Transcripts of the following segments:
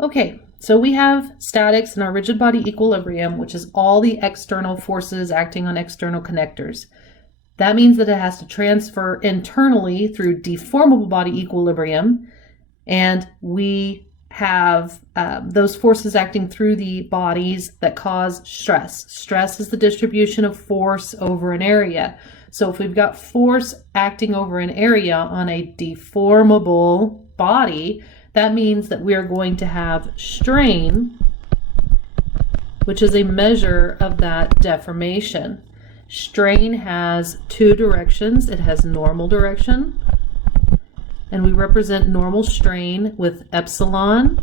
Okay, so we have statics in our rigid body equilibrium, which is all the external forces acting on external connectors. That means that it has to transfer internally through deformable body equilibrium, and we have those forces acting through the bodies that cause stress. Stress is the distribution of force over an area. So if we've got force acting over an area on a deformable body, that means that we are going to have strain, which is a measure of that deformation. Strain has two directions. It has normal direction, and we represent normal strain with epsilon,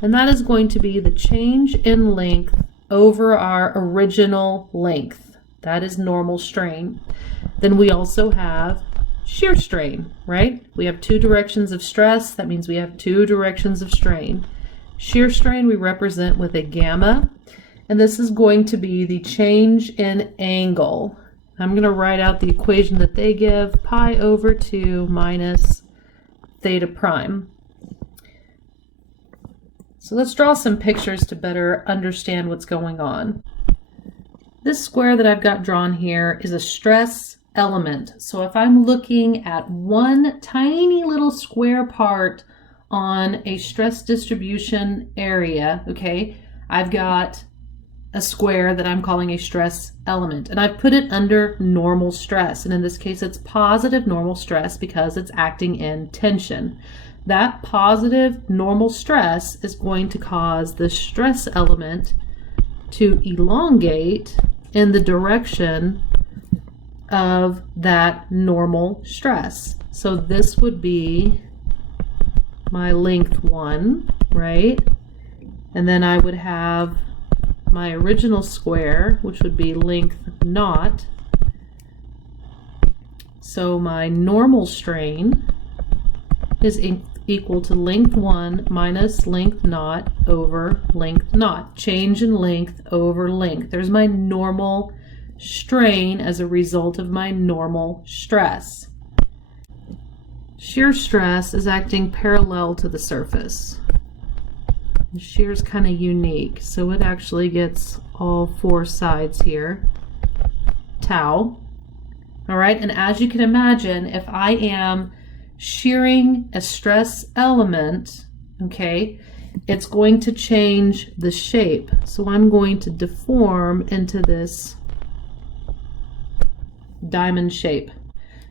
and that is going to be the change in length over our original length. That is normal strain. Then we also have shear strain, right? We have two directions of stress. That means we have two directions of strain. Shear strain we represent with a gamma, and this is going to be the change in angle. I'm going to write out the equation that they give, pi over 2 minus theta prime. So let's draw some pictures to better understand what's going on. This square that I've got drawn here is a stress element. So if I'm looking at one tiny little square part on a stress distribution area, okay, I've got a square that I'm calling a stress element, and I've put it under normal stress, and in this case it's positive normal stress because it's acting in tension. That positive normal stress is going to cause the stress element to elongate in the direction of that normal stress. So this would be my length 1, right? And then I would have my original square, which would be length 0. So my normal strain is equal to length 1 minus length 0 over length 0. Change in length over length. There's my normal strain as a result of my normal stress. Shear stress is acting parallel to the surface. Shear is kind of unique, so it actually gets all four sides here, tau. All right, and as you can imagine, if I am shearing a stress element, okay, it's going to change the shape. So I'm going to deform into this diamond shape.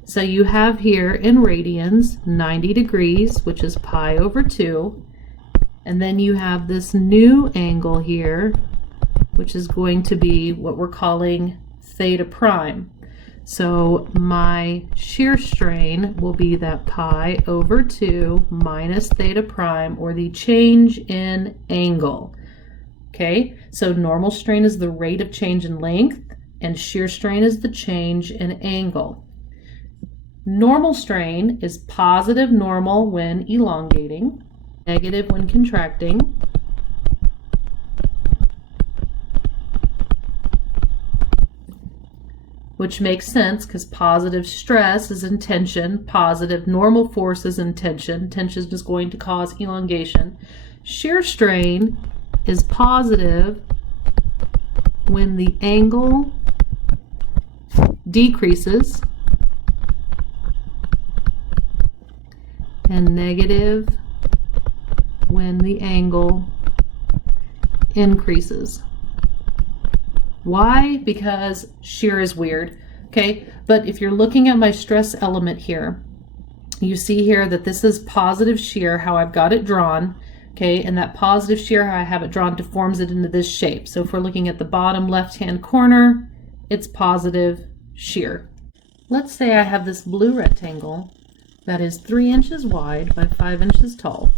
So you have here in radians 90 degrees, which is pi over 2. And then you have this new angle here, which is going to be what we're calling theta prime. So my shear strain will be that pi over 2 minus theta prime, or the change in angle. Okay, so normal strain is the rate of change in length, and shear strain is the change in angle. Normal strain is positive normal when elongating, negative when contracting, which makes sense because positive stress is in tension, positive normal force is in tension. Tension is going to cause elongation. Shear strain is positive when the angle decreases and negative when the angle increases. Why? Because shear is weird, okay? But if you're looking at my stress element here, you see here that this is positive shear, how I've got it drawn, okay? And that positive shear, how I have it drawn, deforms it into this shape. So if we're looking at the bottom left-hand corner, it's positive shear. Let's say I have this blue rectangle that is 3 inches wide by 5 inches tall.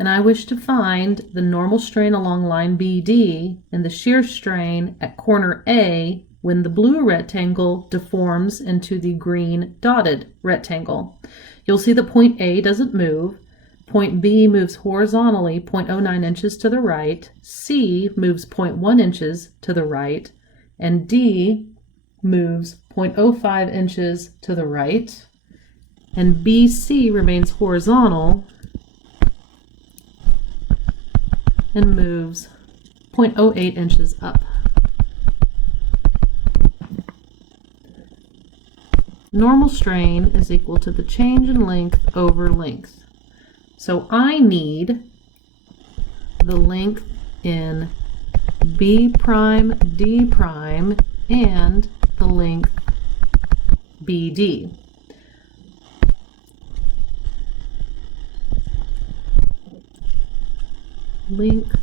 And I wish to find the normal strain along line BD and the shear strain at corner A when the blue rectangle deforms into the green dotted rectangle. You'll see that point A doesn't move. Point B moves horizontally 0.09 inches to the right. C moves 0.1 inches to the right. And D moves 0.05 inches to the right. And BC remains horizontal and moves 0.08 inches up. Normal strain is equal to the change in length over length. So I need the length in B prime, D prime, and the length BD. Length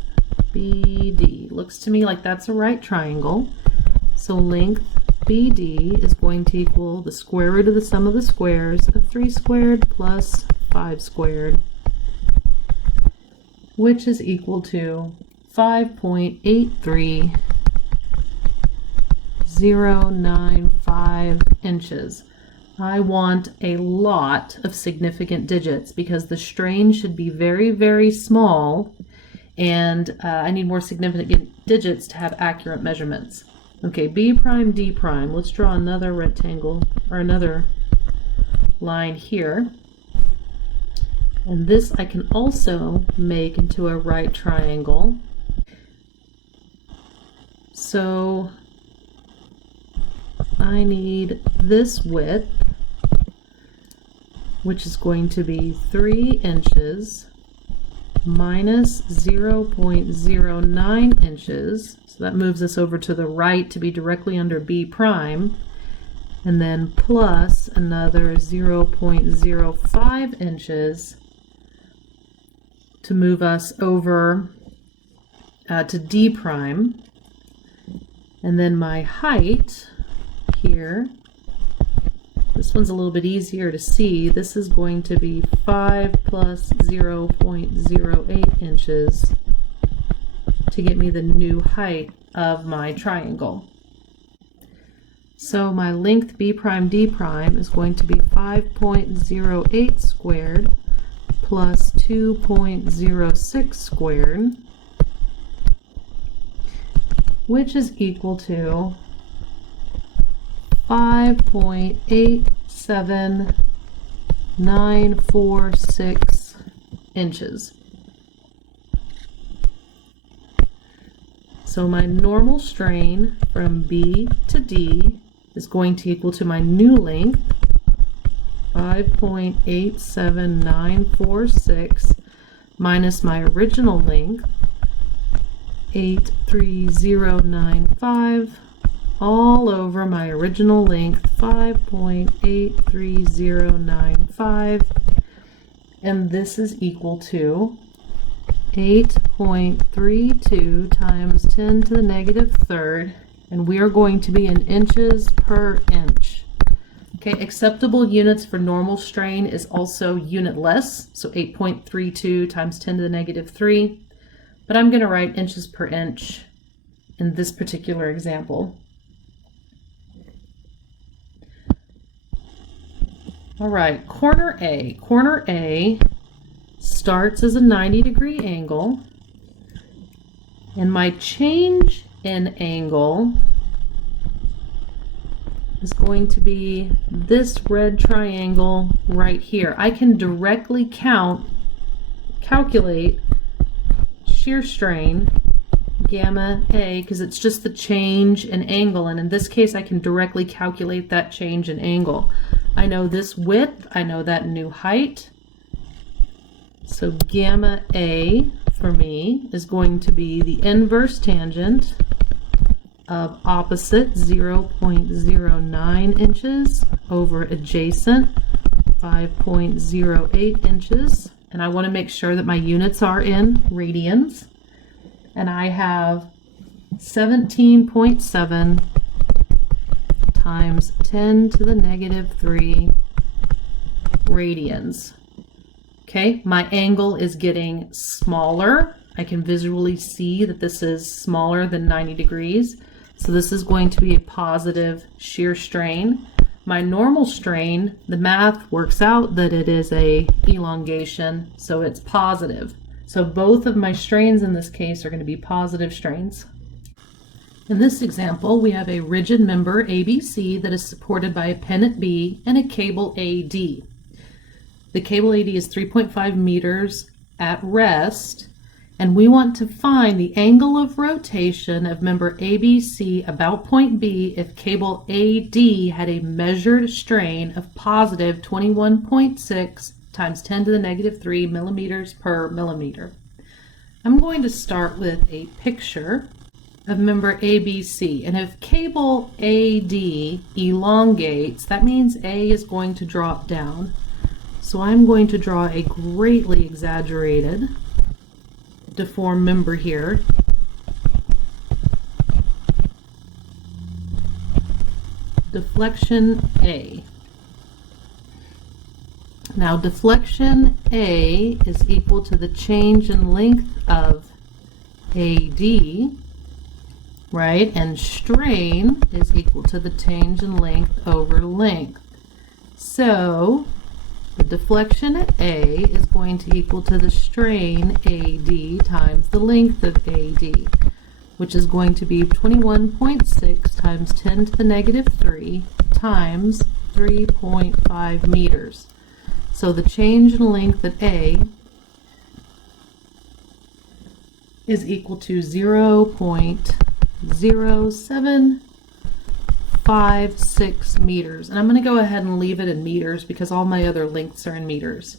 BD. Looks to me like that's a right triangle. So length BD is going to equal the square root of the sum of the squares of 3 squared plus 5 squared, which is equal to 5.83095 inches. I want a lot of significant digits because the strain should be very, very small, and I need more significant digits to have accurate measurements. Okay, B prime, D prime. Let's draw another rectangle or another line here. And this I can also make into a right triangle. So I need this width, which is going to be 3 inches minus 0.09 inches. So that moves us over to the right to be directly under B prime, and then plus another 0.05 inches to move us over to D prime. And then my height here, this one's a little bit easier to see. This is going to be 5 plus 0.08 inches to get me the new height of my triangle. So my length B prime D prime is going to be 5.08 squared plus 2.06 squared, which is equal to 5.87946 inches. So my normal strain from B to D is going to equal to my new length, 5.87946, minus my original length, 83095, all over my original length, 5.83095, and this is equal to 8.32 times 10 to the negative third, and we are going to be in inches per inch. Okay, acceptable units for normal strain is also unitless, so 8.32 times 10 to the negative 3, but I'm going to write inches per inch in this particular example. All right, corner A. Corner A starts as a 90-degree angle, and my change in angle is going to be this red triangle right here. I can directly calculate shear strain gamma A because it's just the change in angle, and in this case I can directly calculate that change in angle. I know this width, I know that new height. So gamma A for me is going to be the inverse tangent of opposite 0.09 inches over adjacent 5.08 inches. And I want to make sure that my units are in radians. And I have 17.7 times 10 to the negative 3 radians. Okay, my angle is getting smaller. I can visually see that this is smaller than 90 degrees. So this is going to be a positive shear strain. My normal strain, the math works out that it is a elongation, so it's positive. So both of my strains in this case are going to be positive strains. In this example, we have a rigid member ABC that is supported by a pennant B and a cable AD. The cable AD is 3.5 meters at rest, And we want to find the angle of rotation of member ABC about point B if cable AD had a measured strain of positive 21.6 times 10 to the negative 3 millimeters per millimeter. I'm going to start with a picture of member ABC, and if cable AD elongates, that means A is going to drop down. So I'm going to draw a greatly exaggerated deformed member here. Deflection A. Now deflection A is equal to the change in length of AD, right? And strain is equal to the change in length over length. So the deflection at A is going to equal to the strain AD times the length of AD, which is going to be 21.6 times 10 to the negative 3 times 3.5 meters. So the change in length at A is equal to 0.0756 meters. And I'm going to go ahead and leave it in meters because all my other lengths are in meters.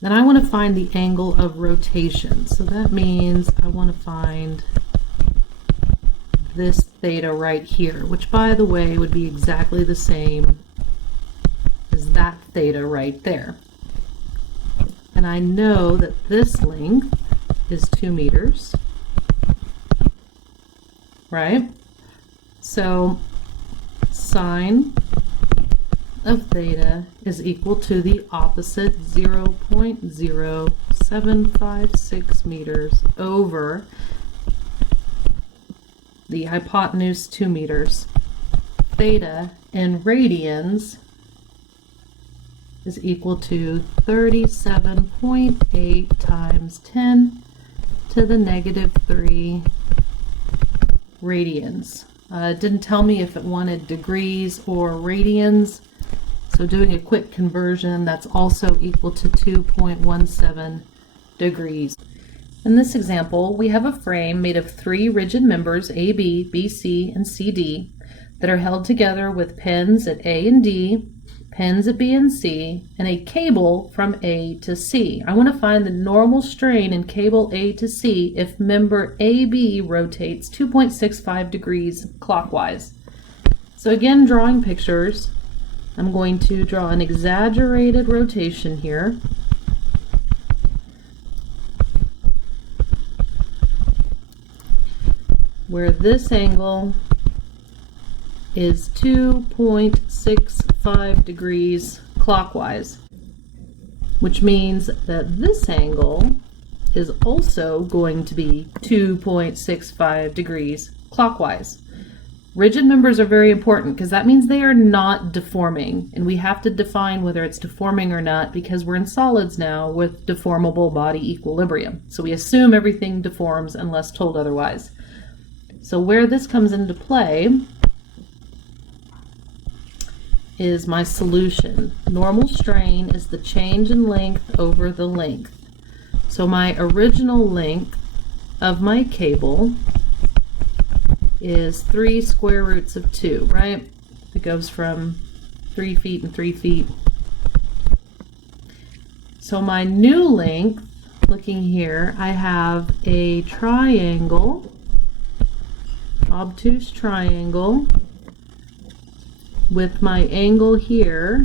Then I want to find the angle of rotation. So that means I want to find this theta right here, which by the way would be exactly the same as that theta right there. And I know that this length is 2 meters, right? So sine of theta is equal to the opposite 0.0756 meters over the hypotenuse 2 meters. Theta in radians is equal to 37.8 times 10 to the negative 3 radians. It didn't tell me if it wanted degrees or radians, so doing a quick conversion, that's also equal to 2.17 degrees. In this example, we have a frame made of 3 rigid members, AB, BC, and CD, that are held together with pins at A and D, pins at B and C, and a cable from A to C. I want to find the normal strain in cable A to C if member AB rotates 2.65 degrees clockwise. So again, drawing pictures, I'm going to draw an exaggerated rotation here. Where this angle is 2.65 degrees clockwise, which means that this angle is also going to be 2.65 degrees clockwise. Rigid members are very important because that means they are not deforming, and we have to define whether it's deforming or not because we're in solids now with deformable body equilibrium. So we assume everything deforms unless told otherwise. So where this comes into play is my solution. Normal strain is the change in length over the length. So my original length of my cable is 3 square roots of 2, right? It goes from 3 feet and 3 feet. So my new length, looking here, I have a triangle, obtuse triangle, with my angle here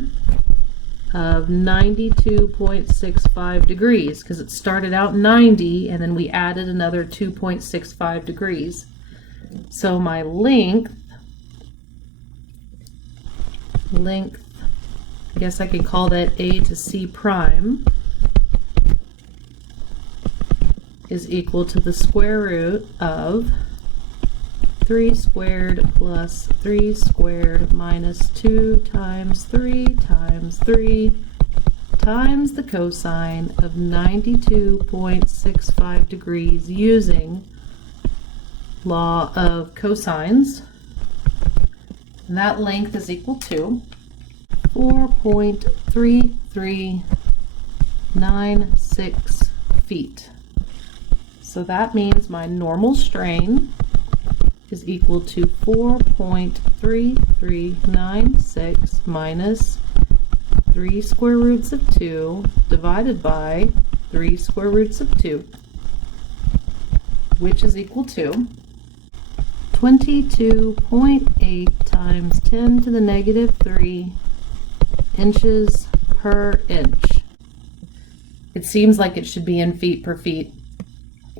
of 92.65 degrees because it started out 90 and then we added another 2.65 degrees. So my length, I guess I can call that A to C prime, is equal to the square root of 3 squared plus 3 squared minus 2 times 3 times 3 times the cosine of 92.65 degrees using law of cosines. And that length is equal to 4.3396 feet. So that means my normal strain is equal to 4.3396 minus 3 square roots of 2 divided by 3 square roots of 2, which is equal to 22.8 times 10 to the negative 3 inches per inch. It seems like it should be in feet per feet,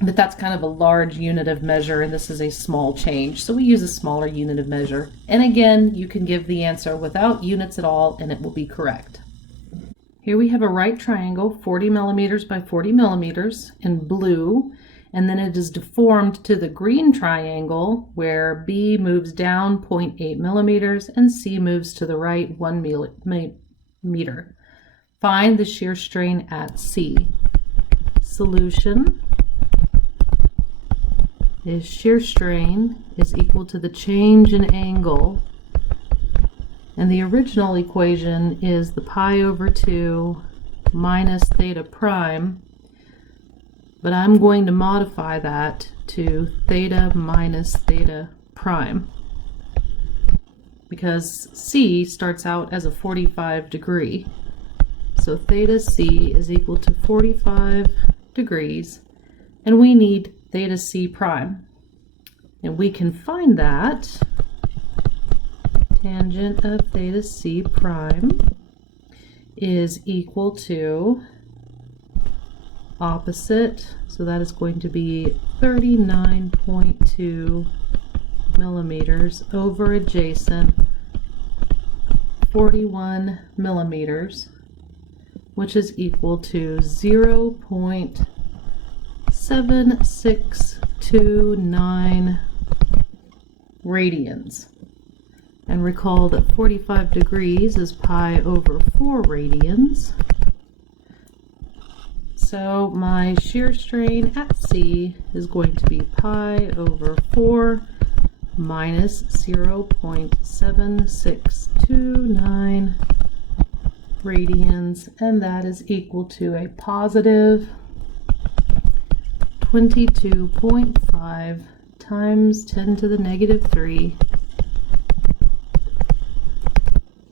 but that's kind of a large unit of measure, and this is a small change, so we use a smaller unit of measure. And again, you can give the answer without units at all, and it will be correct. Here we have a right triangle, 40 millimeters by 40 millimeters in blue, and then it is deformed to the green triangle where B moves down 0.8 millimeters and C moves to the right 1 meter. Find the shear strain at C. Solution is shear strain is equal to the change in angle, and the original equation is the pi over 2 minus theta prime, but I'm going to modify that to theta minus theta prime because C starts out as a 45 degree. So theta C is equal to 45 degrees, and we need theta C prime. And we can find that tangent of theta C prime is equal to opposite, so that is going to be 39.2 millimeters over adjacent 41 millimeters, which is equal to 0.7629 radians. And recall that 45 degrees is pi over 4 radians. So my shear strain at C is going to be pi over 4 minus 0.7629 radians, and that is equal to a positive 22.5 times 10 to the negative 3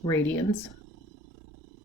radians.